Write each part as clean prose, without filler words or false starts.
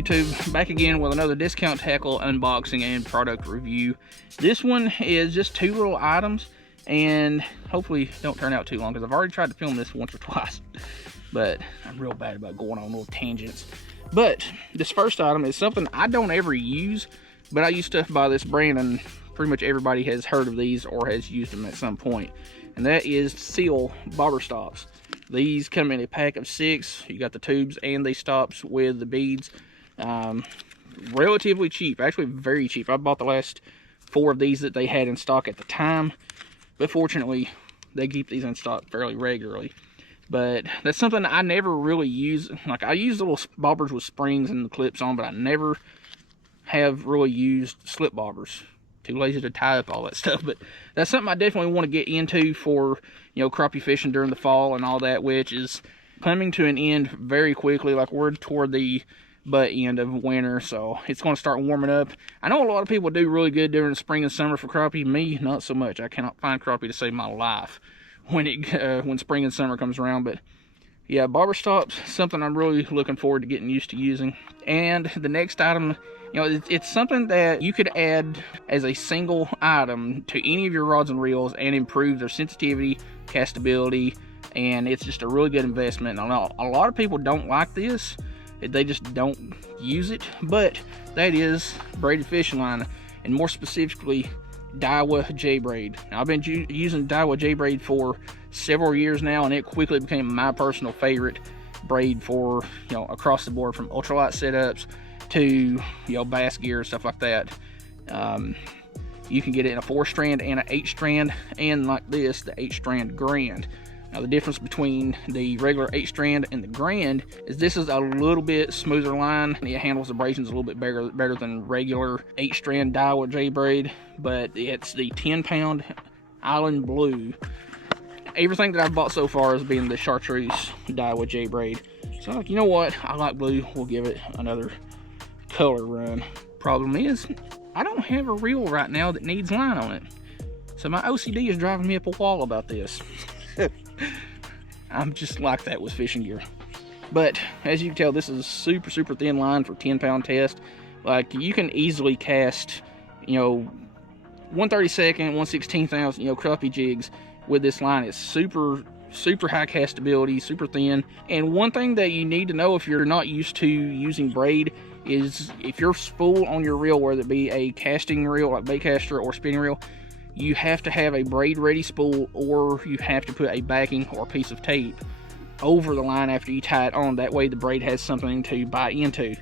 YouTube? Back again with another discount tackle unboxing and product review. This one is just 2 little items, and hopefully don't turn out too long because I've already tried to film this once or twice, but I'm real bad about going on little tangents. But this first item is something I don't ever use, but I use stuff by this brand, and pretty much everybody has heard of these or has used them at some point, and that is Seal bobber stops. These come in a pack of 6. You got the tubes and the stops with the beads. Relatively cheap, actually very cheap. I bought the last 4 of these that they had in stock at the time, but fortunately they keep these in stock fairly regularly. But that's something I never really use. Like, I use little bobbers with springs and the clips on, but I never have really used slip bobbers. Too lazy to tie up all that stuff, but that's something I definitely want to get into for, you know, crappie fishing during the fall and all that, which is coming to an end very quickly. Like, we're toward the butt end of winter, so it's going to start warming up. I know a lot of people do really good during the spring and summer for crappie. Me, not so much. I cannot find crappie to save my life when spring and summer comes around. But yeah, bobber stops, something I'm really looking forward to getting used to using. And the next item, you know, it's something that you could add as a single item to any of your rods and reels and improve their sensitivity, castability, and it's just a really good investment. I know a lot of people don't like this. They just don't use it, but that is braided fishing line, and more specifically, Daiwa J-Braid. Now, I've been using Daiwa J-Braid for several years now, and it quickly became my personal favorite braid for, you know, across the board, from ultralight setups to, you know, bass gear, stuff like that. You can get it in a 4-strand and an 8-strand, and like this, the 8-strand Grand. Now, the difference between the regular 8-strand and the Grand is this is a little bit smoother line. It handles abrasions a little bit better than regular 8-strand Daiwa J-Braid, but it's the 10-pound Island Blue. Everything that I've bought so far has been the chartreuse Daiwa J-Braid. So, you know what? I like blue. We'll give it another color run. Problem is, I don't have a reel right now that needs line on it. So my OCD is driving me up a wall about this. I'm just like that with fishing gear. But as you can tell, this is a super thin line for 10-pound test. Like, you can easily cast, you know, 1/32, 1/16 ounce, you know, crappie jigs with this line. It's super high castability, super thin. And one thing that you need to know if you're not used to using braid is if your spool on your reel, whether it be a casting reel like baitcaster or spinning reel, you have to have a braid ready spool, or you have to put a backing or piece of tape over the line after you tie it on. That way the braid has something to bite into.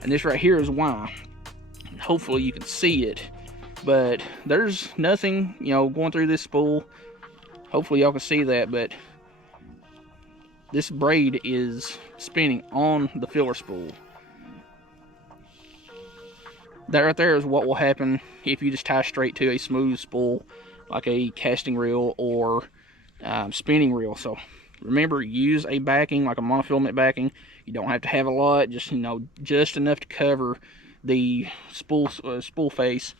And this right here is why. Hopefully you can see it, but there's nothing, you know, going through this spool. Hopefully y'all can see that, but this braid is spinning on the filler spool. That right there is what will happen if you just tie straight to a smooth spool like a casting reel or spinning reel. So remember, use a backing like a monofilament backing. You don't have to have a lot, just, you know, just enough to cover the spool face,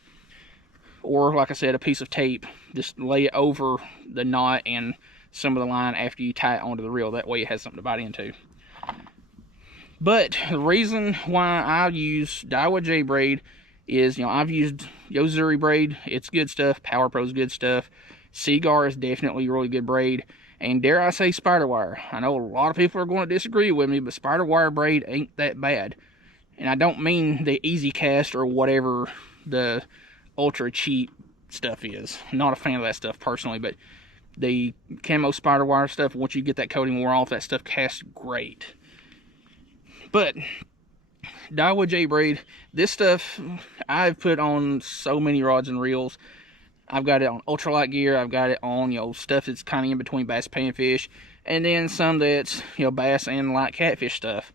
or like I said, a piece of tape. Just lay it over the knot and some of the line after you tie it onto the reel. That way it has something to bite into. But the reason why I use Daiwa J-Braid is, you know, I've used Yozuri braid. It's good stuff. Power Pro's good stuff. Seagar is definitely really good braid. And dare I say, spider wire. I know a lot of people are going to disagree with me, but spider wire braid ain't that bad. And I don't mean the easy cast or whatever the ultra cheap stuff is. I'm not a fan of that stuff personally, but the camo spider wire stuff, once you get that coating wore off, that stuff casts great. But Daiwa J-Braid, this stuff I've put on so many rods and reels. I've got it on ultralight gear. I've got it on, you know, stuff that's kind of in between bass and panfish, and then some that's, you know, bass and light catfish stuff.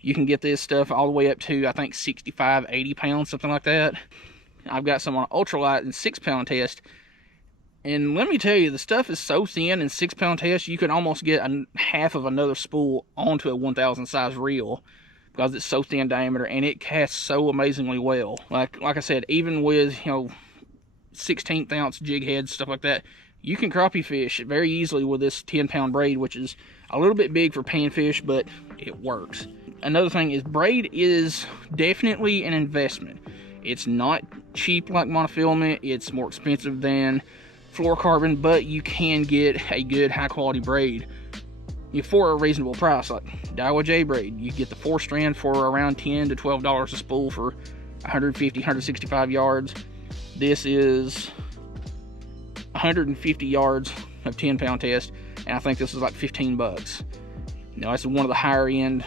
You can get this stuff all the way up to, I think, 65, 80 pounds, something like that. I've got some on ultralight and 6-pound test. And let me tell you, the stuff is so thin in 6-pound test, you can almost get half of another spool onto a 1,000 size reel because it's so thin diameter, and it casts so amazingly well. Like I said, even with, you know, 16th ounce jig heads, stuff like that, you can crappie fish very easily with this 10-pound braid, which is a little bit big for panfish, but it works. another thing is braid is definitely an investment. It's not cheap like monofilament. It's more expensive than fluorocarbon, but you can get a good high quality braid for a reasonable price. Like Daiwa J-Braid, you get the 4-strand for around $10 to $12 a spool for 150, 165 yards. This is 150 yards of 10-pound test, and I think this is like 15 bucks. You know, that's one of the higher end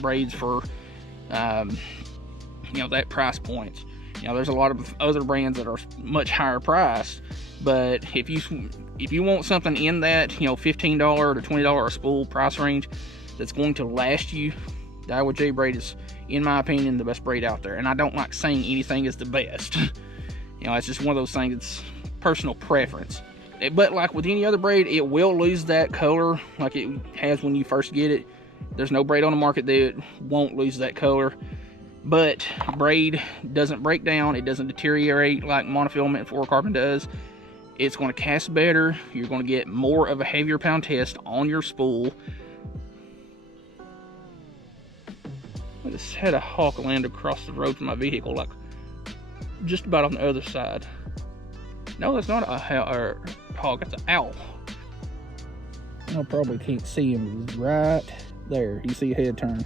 braids for you know, that price point. You know, there's a lot of other brands that are much higher priced, but if you want something in that, you know, $15 to $20 a spool price range that's going to last you, Daiwa J-Braid is, in my opinion, the best braid out there. And I don't like saying anything is the best. You know, it's just one of those things, it's personal preference. But like with any other braid, it will lose that color like it has when you first get it. There's no braid on the market that won't lose that color. But braid doesn't break down, it doesn't deteriorate like monofilament and fluorocarbon does. It's going to cast better. You're going to get more of a heavier pound test on your spool. I just had a hawk land across the road from my vehicle, like just about on the other side. No, that's not a hawk, that's an owl. I probably can't see him. He's right there. You see a head turn.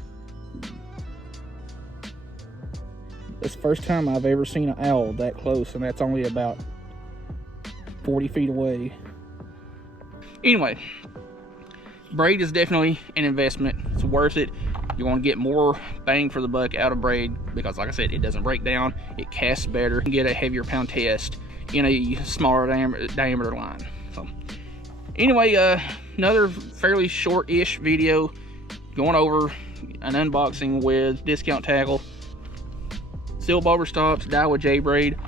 It's the first time I've ever seen an owl that close, and that's only about 40 feet away. Anyway, braid is definitely an investment. It's worth it. You're going to get more bang for the buck out of braid because, like I said, it doesn't break down. It casts better. You can get a heavier pound test in a smaller diameter line. So, anyway, another fairly short-ish video going over an unboxing with discount tackle. Steel boulder stops, Daiwa J-Braid.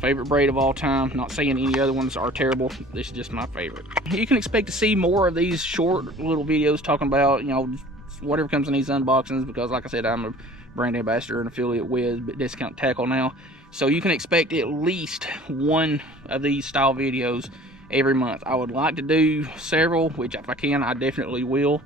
Favorite braid of all time. Not saying any other ones are terrible. This is just my favorite. You can expect to see more of these short little videos talking about, you know, whatever comes in these unboxings, because like I said, I'm a brand ambassador and affiliate with Discount Tackle now. So you can expect at least one of these style videos every month. I would like to do several, which if I can, I definitely will.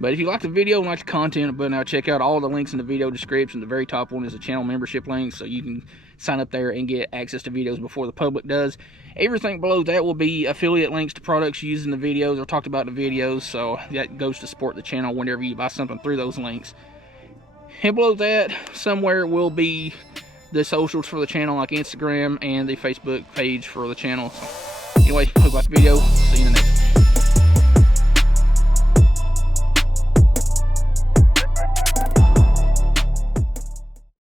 But if you like the video and like the content, but now check out all the links in the video description. The very top one is a channel membership link, so you can sign up there and get access to videos before the public does. Everything below that will be affiliate links to products used in the videos or talked about in the videos, so that goes to support the channel whenever you buy something through those links. And below that, somewhere will be the socials for the channel, like Instagram and the Facebook page for the channel. So, anyway, hope you liked the video. See you in the next one.